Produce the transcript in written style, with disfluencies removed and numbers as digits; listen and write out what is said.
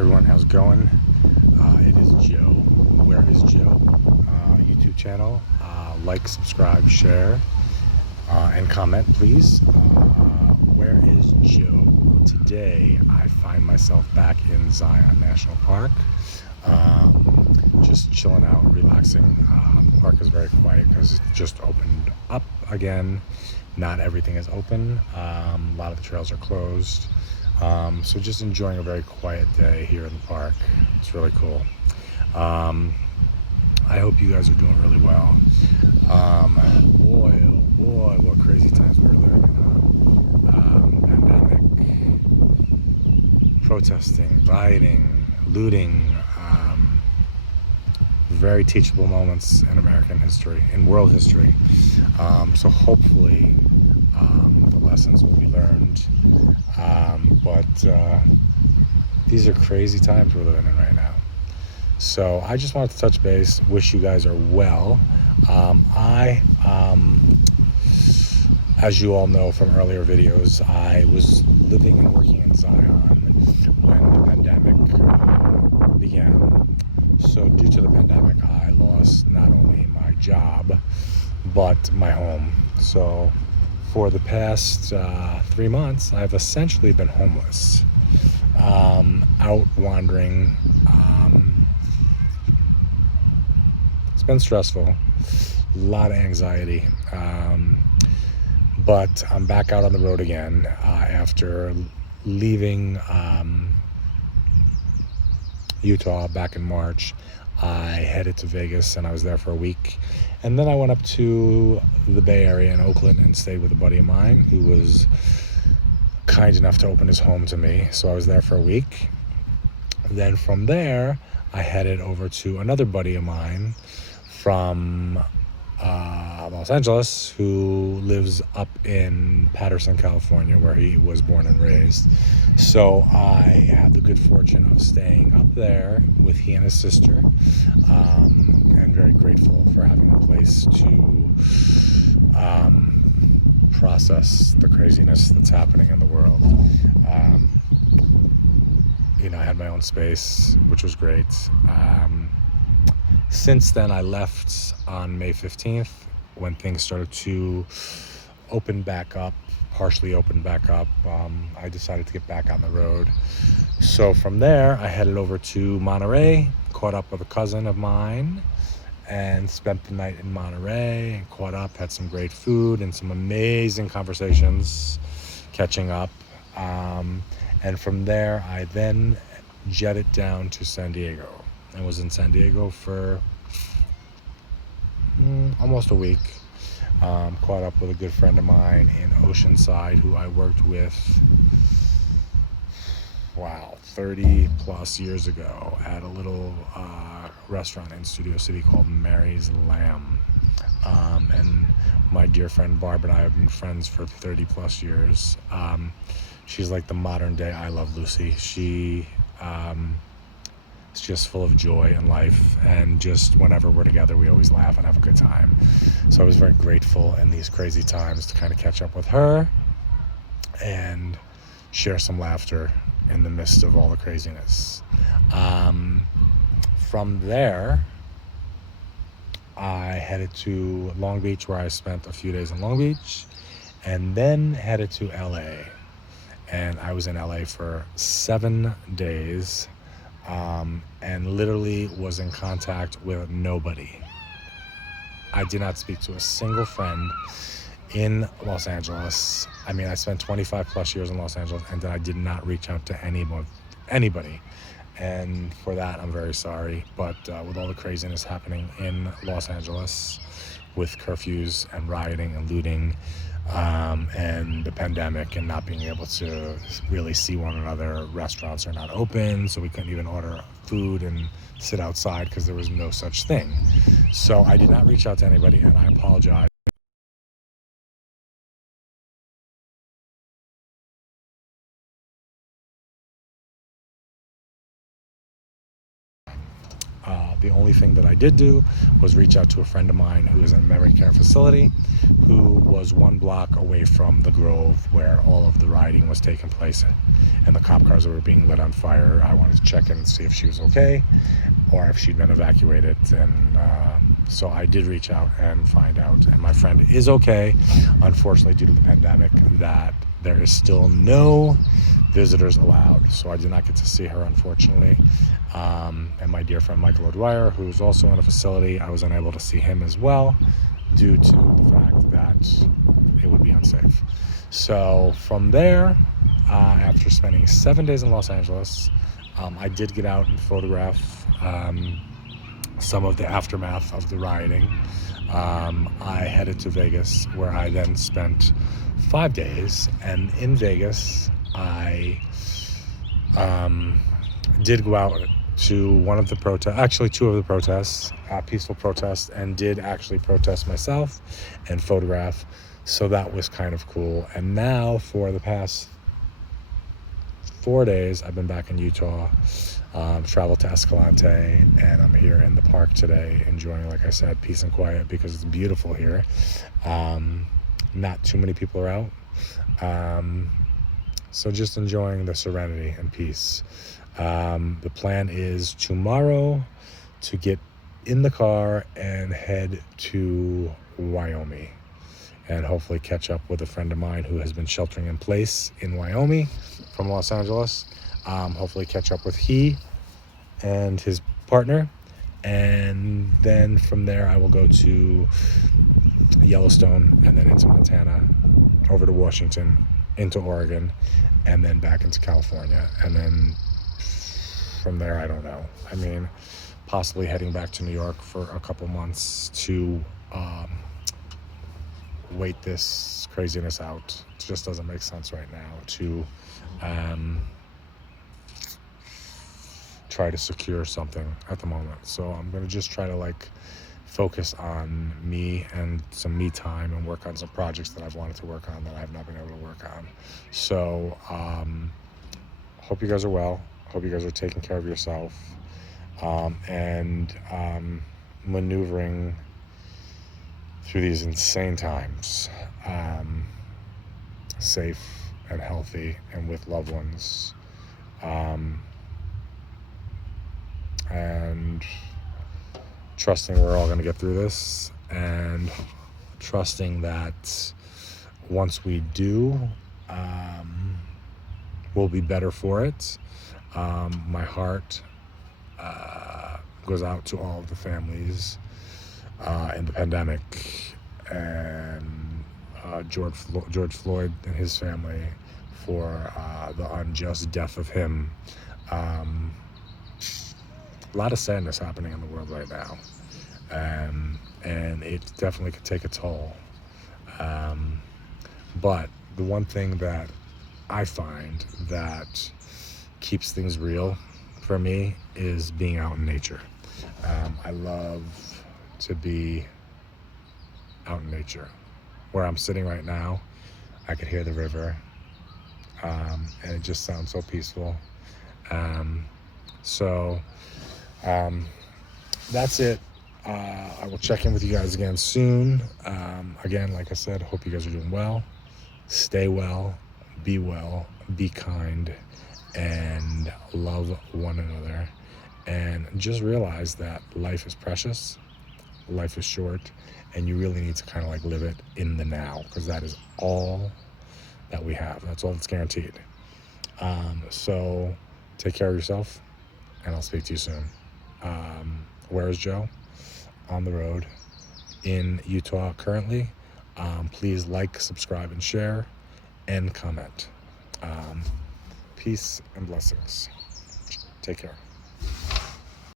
Everyone, how's it going? It is Joe. Where is Joe? YouTube channel. Like, subscribe, share, and comment, please. Where is Joe? Today, I find myself back in Zion National Park, just chilling out, relaxing. The park is very quiet because it just opened up again. Not everything is open. A lot of the trails are closed. So just enjoying a very quiet day here in the park. It's really cool. I hope you guys are doing really well. Boy, oh boy, what crazy times we were living in. Pandemic, protesting, rioting, looting, very teachable moments in American history, in world history. So hopefully the lessons will be learned. But these are crazy times we're living in right now. So I just wanted to touch base, wish you guys are well. As you all know from earlier videos, I was living and working in Zion when the pandemic began. So due to the pandemic, I lost not only my job, but my home. So for the past 3 months, I've essentially been homeless, out wandering. It's been stressful, a lot of anxiety, but I'm back out on the road again after leaving Utah back in March. I headed to Vegas and I was there for a week, and then I went up to the Bay Area in Oakland and stayed with a buddy of mine who was kind enough to open his home to me. So I was there for a week. Then from there I headed over to another buddy of mine from Los Angeles who lives up in Patterson, California, where he was born and raised. So I had the good fortune of staying up there with he and his sister, and very grateful for having a place to process the craziness that's happening in the world. I had my own space, which was great. Since then, I left on May 15th when things started to open back up, partially open back up. I decided to get back on the road. So from there, I headed over to Monterey, caught up with a cousin of mine, and spent the night in Monterey and caught up, had some great food and some amazing conversations catching up. And from there, I then jetted down to San Diego. I was in San Diego for almost a week. Caught up with a good friend of mine in Oceanside who I worked with, 30 plus years ago at a little restaurant in Studio City called Mary's Lamb. And my dear friend Barb and I have been friends for 30 plus years. She's like the modern day I Love Lucy. She is just full of joy and life, and just whenever we're together we always laugh and have a good time. So I was very grateful in these crazy times to kind of catch up with her and share some laughter in the midst of all the craziness. From there, I headed to Long Beach, where I spent a few days in Long Beach, and then headed to LA. And I was in LA for 7 days, and literally was in contact with nobody. I did not speak to a single friend in Los Angeles. I mean, I spent 25 plus years in Los Angeles, and I did not reach out to anybody. And for that, I'm very sorry. But with all the craziness happening in Los Angeles, with curfews and rioting and looting, and the pandemic, and not being able to really see one another, restaurants are not open, so we couldn't even order food and sit outside because there was no such thing. So I did not reach out to anybody, and I apologize. The only thing that I did do was reach out to a friend of mine who is in a memory care facility, who was 1 block away from the Grove where all of the rioting was taking place and the cop cars were being lit on fire. I wanted to check in and see if she was okay or if she'd been evacuated. And so I did reach out and find out. And my friend is okay. Unfortunately, due to the pandemic, that there is still no visitors allowed. So I did not get to see her, unfortunately. And my dear friend Michael O'Dwyer, who's also in a facility, I was unable to see him as well due to the fact that it would be unsafe. So from there, after spending 7 days in Los Angeles, I did get out and photograph some of the aftermath of the rioting. I headed to Vegas, where I then spent 5 days, and in Vegas I did go out to one of the protests, actually 2 of the protests, peaceful protests, and did actually protest myself and photograph. So that was kind of cool. And now for the past 4 days, I've been back in Utah, traveled to Escalante, and I'm here in the park today enjoying, like I said, peace and quiet because it's beautiful here. Not too many people are out. So just enjoying the serenity and peace. The plan is tomorrow to get in the car and head to Wyoming and hopefully catch up with a friend of mine who has been sheltering in place in Wyoming from Los Angeles. Hopefully catch up with he and his partner. And then from there, I will go to Yellowstone and then into Montana, over to Washington, into Oregon, and then back into California. And then from there, I don't know. I mean, possibly heading back to New York for a couple months to wait this craziness out. It just doesn't make sense right now to try to secure something at the moment. So I'm going to just try to focus on me and some me time and work on some projects that I've wanted to work on that I have not been able to work on. So hope you guys are well. Hope you guys are taking care of yourself and maneuvering through these insane times, safe and healthy and with loved ones, and trusting we're all going to get through this, and trusting that once we do, we'll be better for it. My heart goes out to all of the families in the pandemic, and George Floyd and his family for the unjust death of him. A lot of sadness happening in the world right now, and it definitely could take a toll. But the one thing that I find that keeps things real for me is being out in nature. I love to be out in nature. Where I'm sitting right now, I could hear the river, and it just sounds so peaceful. So that's it. I will check in with you guys again soon. Again, like I said, hope you guys are doing well. Stay well, be kind, and love one another. And just realize that life is precious, life is short, and you really need to kind of live it in the now, because that is all that we have. That's all that's guaranteed. So take care of yourself, and I'll speak to you soon. Where is Joe? On the road in Utah currently. Please subscribe, and share, and comment. Peace and blessings. Take care.